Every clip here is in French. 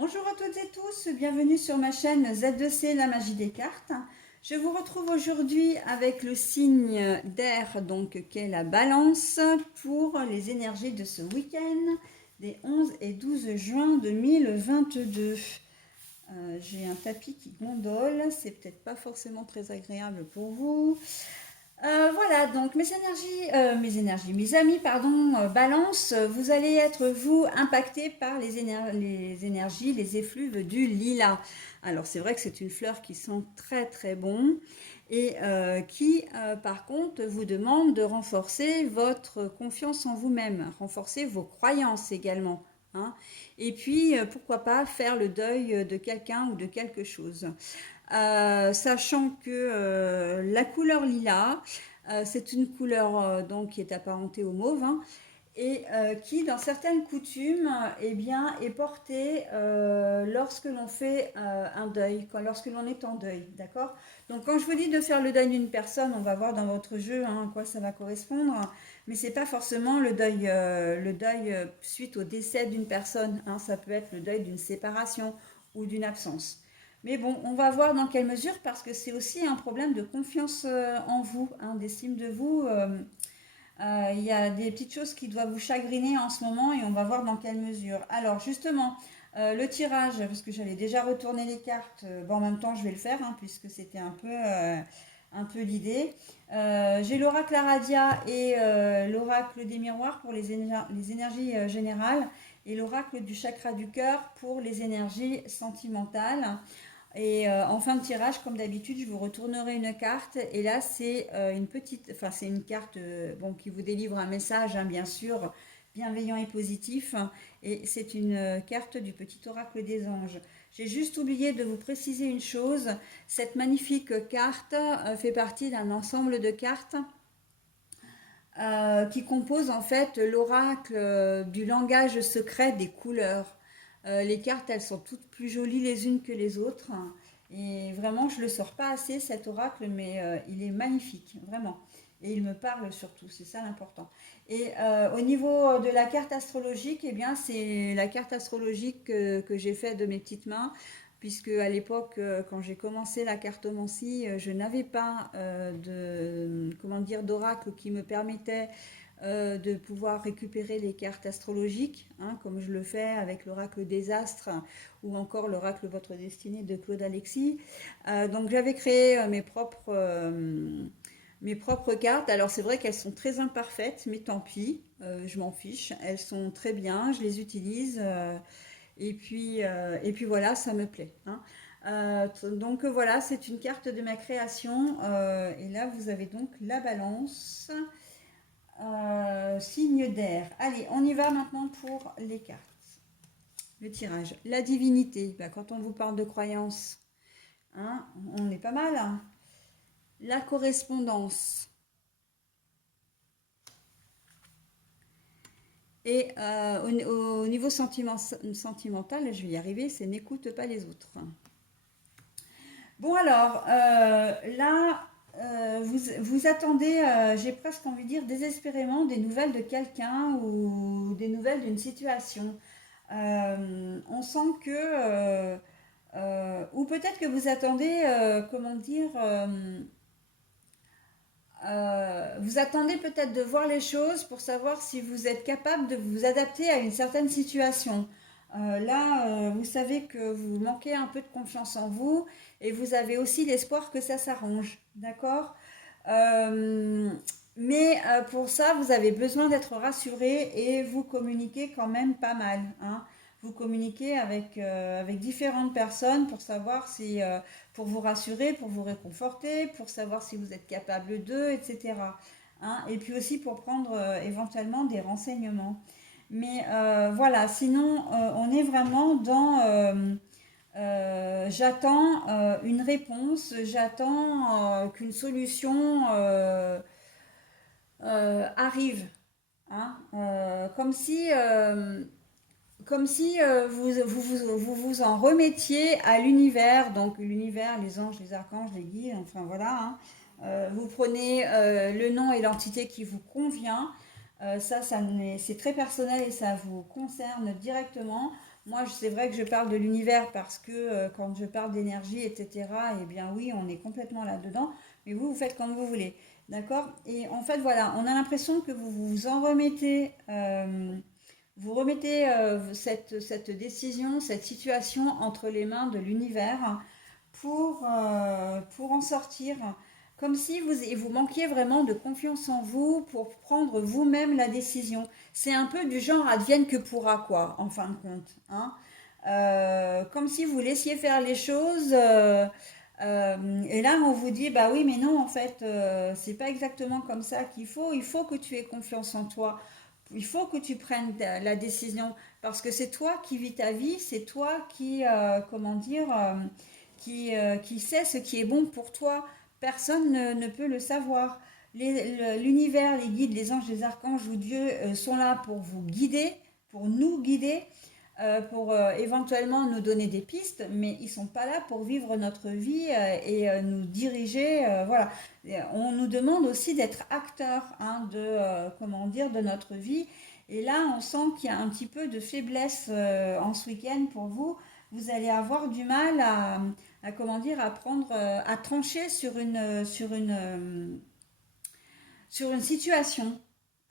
Bonjour à toutes et tous, bienvenue sur ma chaîne Z2C, la magie des cartes. Je vous retrouve aujourd'hui avec le signe d'air, donc qui est la balance, pour les énergies de ce week-end des 11 et 12 juin 2022. J'ai un tapis qui gondole, c'est peut-être pas forcément très agréable pour vous. Voilà, donc mes amis, pardon, balance, vous allez être, vous, impacté par les énergies, les effluves du lilas. Alors, c'est vrai que c'est une fleur qui sent très très bon et qui, par contre, vous demande de renforcer votre confiance en vous-même, renforcer vos croyances également, hein. Et puis, pourquoi pas faire le deuil de quelqu'un ou de quelque chose. Sachant que la couleur lilas, c'est une couleur donc qui est apparentée au mauve, hein, et qui, dans certaines coutumes, eh bien, est portée lorsque l'on fait un deuil, lorsque l'on est en deuil, d'accord. Donc, quand je vous dis de faire le deuil d'une personne, on va voir dans votre jeu à quoi ça va correspondre, mais c'est pas forcément le deuil suite au décès d'une personne, hein, ça peut être le deuil d'une séparation ou d'une absence. Mais bon, on va voir dans quelle mesure, parce que c'est aussi un problème de confiance en vous, hein, d'estime de vous. Il y a des petites choses qui doivent vous chagriner en ce moment et on va voir dans quelle mesure. Alors justement, le tirage, parce que j'avais déjà retourné les cartes, bon, en même temps je vais le faire, hein, puisque c'était un peu l'idée. J'ai l'oracle Aradia et l'oracle des miroirs pour les énergies générales et l'oracle du chakra du cœur pour les énergies sentimentales. Et en fin de tirage, comme d'habitude, je vous retournerai une carte. Et là, c'est une petite, enfin, c'est une carte bon, qui vous délivre un message, hein, bien sûr, bienveillant et positif. Et c'est une carte du petit oracle des anges. J'ai juste oublié de vous préciser une chose. Cette magnifique carte fait partie d'un ensemble de cartes qui compose en fait l'oracle du langage secret des couleurs. Les cartes, elles sont toutes plus jolies les unes que les autres. Et vraiment, je ne le sors pas assez cet oracle, mais il est magnifique, vraiment. Et il me parle surtout, c'est ça l'important. Et au niveau de la carte astrologique, eh bien, c'est la carte astrologique que j'ai faite de mes petites mains, puisque à l'époque, quand j'ai commencé la cartomancie, je n'avais pas comment dire, d'oracle qui me permettait de pouvoir récupérer les cartes astrologiques, hein, comme je le fais avec l'oracle des astres ou encore l'oracle Votre Destinée de Claude Alexis. Donc j'avais créé mes propres cartes. Alors c'est vrai qu'elles sont très imparfaites, mais tant pis, je m'en fiche. Elles sont très bien, je les utilise. Et puis voilà, ça me plaît, hein. Donc voilà, c'est une carte de ma création. Et là, vous avez donc la balance. Signe d'air. Allez, on y va maintenant pour les cartes. Le tirage. La divinité. Bah, quand on vous parle de croyance, hein, on est pas mal, hein. La correspondance. Et au niveau sentimental, je vais y arriver, c'est n'écoute pas les autres. Bon alors, là, vous attendez, j'ai presque envie de dire désespérément, des nouvelles de quelqu'un ou des nouvelles d'une situation. On sent que, ou peut-être que vous attendez, comment dire, vous attendez peut-être de voir les choses pour savoir si vous êtes capable de vous adapter à une certaine situation. Là, vous savez que vous manquez un peu de confiance en vous et vous avez aussi l'espoir que ça s'arrange, d'accord. Euh, mais pour ça, vous avez besoin d'être rassuré et vous communiquez quand même pas mal, hein. Vous communiquez avec différentes personnes pour savoir si, pour vous rassurer, pour vous réconforter, pour savoir si vous êtes capable d'eux, etc., hein. Et puis aussi pour prendre éventuellement des renseignements. Mais voilà, sinon, on est vraiment dans j'attends une réponse, j'attends qu'une solution arrive, hein. Comme si vous en remettiez à l'univers, donc l'univers, les anges, les archanges, les guides, enfin voilà, hein. Vous prenez le nom et l'entité qui vous convient. Ça c'est très personnel et ça vous concerne directement. Moi, c'est vrai que je parle de l'univers parce que quand je parle d'énergie, etc., eh bien oui, on est complètement là-dedans. Mais vous, vous faites comme vous voulez. D'accord? Et en fait, voilà, on a l'impression que vous vous en remettez, vous remettez cette décision, cette situation entre les mains de l'univers pour en sortir. Comme si vous manquiez vraiment de confiance en vous pour prendre vous-même la décision. C'est un peu du genre advienne que pourra, quoi, en fin de compte. Hein. Comme si vous laissiez faire les choses. Et là, on vous dit, bah oui, mais non, en fait, c'est pas exactement comme ça qu'il faut. Il faut que tu aies confiance en toi. Il faut que tu prennes la décision parce que c'est toi qui vis ta vie, c'est toi qui, comment dire, qui sait ce qui est bon pour toi. Personne ne peut le savoir. L'univers, les guides, les anges, les archanges ou Dieu sont là pour vous guider, pour nous guider, pour éventuellement nous donner des pistes, mais ils ne sont pas là pour vivre notre vie et nous diriger. Voilà. Et on nous demande aussi d'être acteurs hein, comment dire, de notre vie. Et là, on sent qu'il y a un petit peu de faiblesse en ce week-end pour vous. Vous allez avoir du mal comment dire, à prendre, à trancher sur une situation,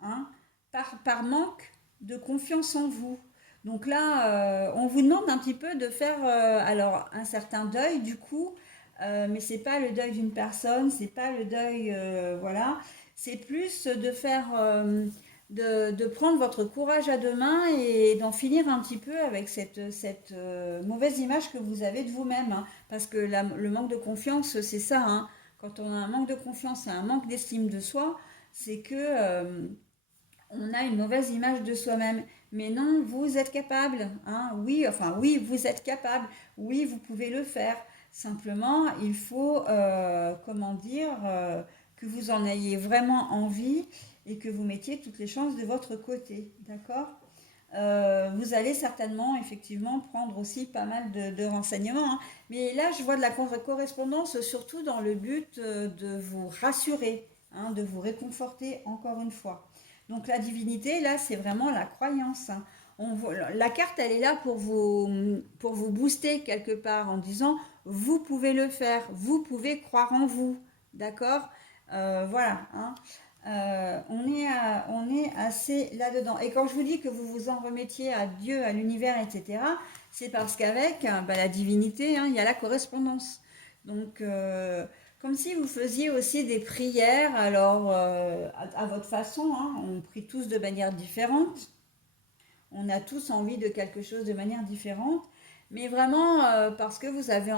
hein, par manque de confiance en vous. Donc là, on vous demande un petit peu de faire alors un certain deuil du coup, mais c'est pas le deuil d'une personne, c'est pas le deuil, voilà, c'est plus de faire, de prendre votre courage à deux mains et d'en finir un petit peu avec cette mauvaise image que vous avez de vous-même, hein, parce que le manque de confiance, c'est ça, hein. Quand on a un manque de confiance et un manque d'estime de soi, c'est que on a une mauvaise image de soi-même. Mais non, vous êtes capable. Hein, oui, enfin oui, vous êtes capable. Oui, vous pouvez le faire. Simplement, il faut, comment dire, que vous en ayez vraiment envie et que vous mettiez toutes les chances de votre côté. D'accord? Vous allez certainement, effectivement, prendre aussi pas mal de renseignements. Hein. Mais là, je vois de la correspondance surtout dans le but de vous rassurer, hein, de vous réconforter encore une fois. Donc la divinité, là, c'est vraiment la croyance. Hein. La carte, elle est là pour vous booster quelque part en disant, vous pouvez le faire, vous pouvez croire en vous. D'accord. Voilà. Hein. On est assez là-dedans. Et quand je vous dis que vous vous en remettiez à Dieu, à l'univers, etc., c'est parce qu'avec la divinité, hein, il y a la correspondance. Donc, comme si vous faisiez aussi des prières, alors à votre façon, hein, on prie tous de manière différente. On a tous envie de quelque chose de manière différente. Mais vraiment, parce que vous avez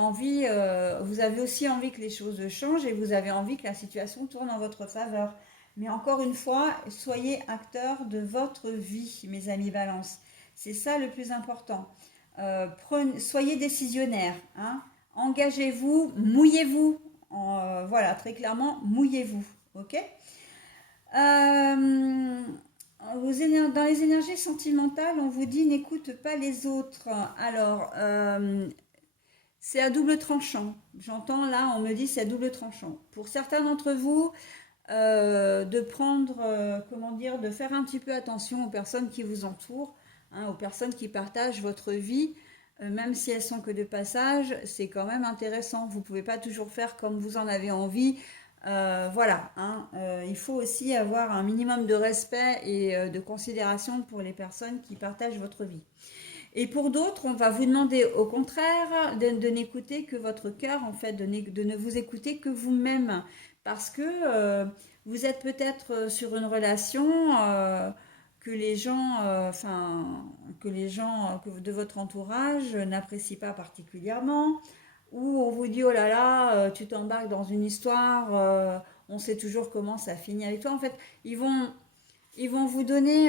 aussi envie que les choses changent et vous avez envie que la situation tourne en votre faveur. Mais encore une fois, soyez acteurs de votre vie, mes amis Balance. C'est ça le plus important. Soyez décisionnaires. Hein. Engagez-vous, mouillez-vous. Voilà, très clairement, mouillez-vous. Ok. euh, Dans les énergies sentimentales, on vous dit n'écoute pas les autres. Alors, c'est à double tranchant. J'entends là, on me dit c'est à double tranchant. Pour certains d'entre vous, de prendre, comment dire, de faire un petit peu attention aux personnes qui vous entourent, hein, aux personnes qui partagent votre vie, même si elles sont que de passage, c'est quand même intéressant. Vous ne pouvez pas toujours faire comme vous en avez envie. Voilà, hein, il faut aussi avoir un minimum de respect et de considération pour les personnes qui partagent votre vie. Et pour d'autres, on va vous demander au contraire de n'écouter que votre cœur, en fait, de ne vous écouter que vous-même. Parce que vous êtes peut-être sur une relation que les gens, de votre entourage n'apprécient pas particulièrement, ou on vous dit oh là là, tu t'embarques dans une histoire, on sait toujours comment ça finit avec toi. En fait, ils vont vous donner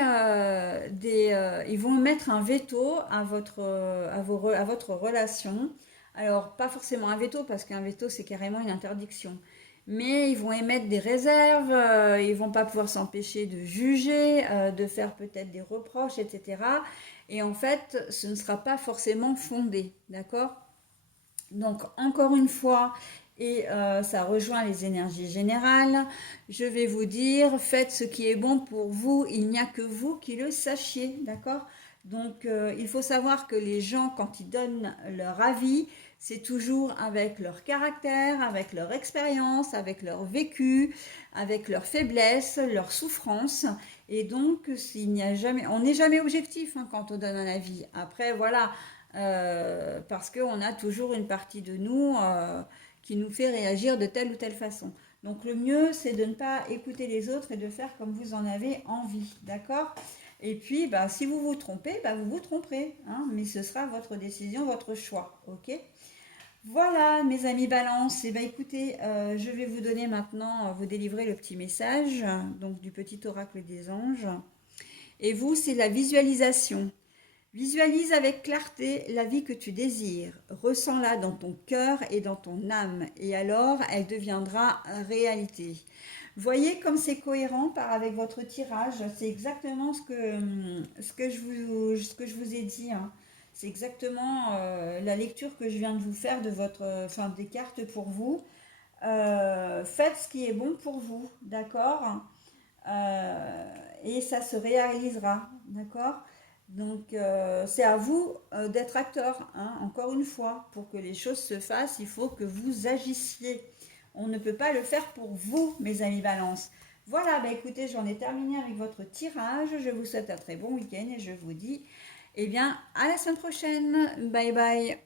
ils vont mettre un veto à votre relation. Alors, pas forcément un veto, parce qu'un veto, c'est carrément une interdiction. Mais ils vont émettre des réserves, ils vont pas pouvoir s'empêcher de juger, de faire peut-être des reproches, etc. Et en fait, ce ne sera pas forcément fondé, d'accord? Donc, encore une fois, et ça rejoint les énergies générales, je vais vous dire, faites ce qui est bon pour vous, il n'y a que vous qui le sachiez, d'accord? Donc, il faut savoir que les gens, quand ils donnent leur avis, c'est toujours avec leur caractère, avec leur expérience, avec leur vécu, avec leurs faiblesses, leurs souffrances. Et donc, s'il n'y a jamais, on n'est jamais objectif hein, quand on donne un avis. Après, voilà, parce qu'on a toujours une partie de nous qui nous fait réagir de telle ou telle façon. Donc, le mieux, c'est de ne pas écouter les autres et de faire comme vous en avez envie. D'accord? Et puis, bah, si vous vous trompez, bah, vous vous tromperez. Hein, mais ce sera votre décision, votre choix. Ok? Voilà, mes amis Balance. Et ben écoutez, je vais vous donner maintenant, vous délivrer le petit message, donc du petit oracle des anges. Et vous, c'est la visualisation. Visualise avec clarté la vie que tu désires. Ressens-la dans ton cœur et dans ton âme. Et alors, elle deviendra réalité. Voyez comme c'est cohérent avec votre tirage. C'est exactement ce que je vous ai dit. Hein. C'est exactement la lecture que je viens de vous faire de enfin, des cartes pour vous. Faites ce qui est bon pour vous, d'accord? Et ça se réalisera, d'accord? Donc c'est à vous d'être acteur, hein, encore une fois. Pour que les choses se fassent, il faut que vous agissiez. On ne peut pas le faire pour vous, mes amis Balance. Voilà, bah écoutez, j'en ai terminé avec votre tirage. Je vous souhaite un très bon week-end et je vous dis, eh bien, à la semaine prochaine. Bye bye.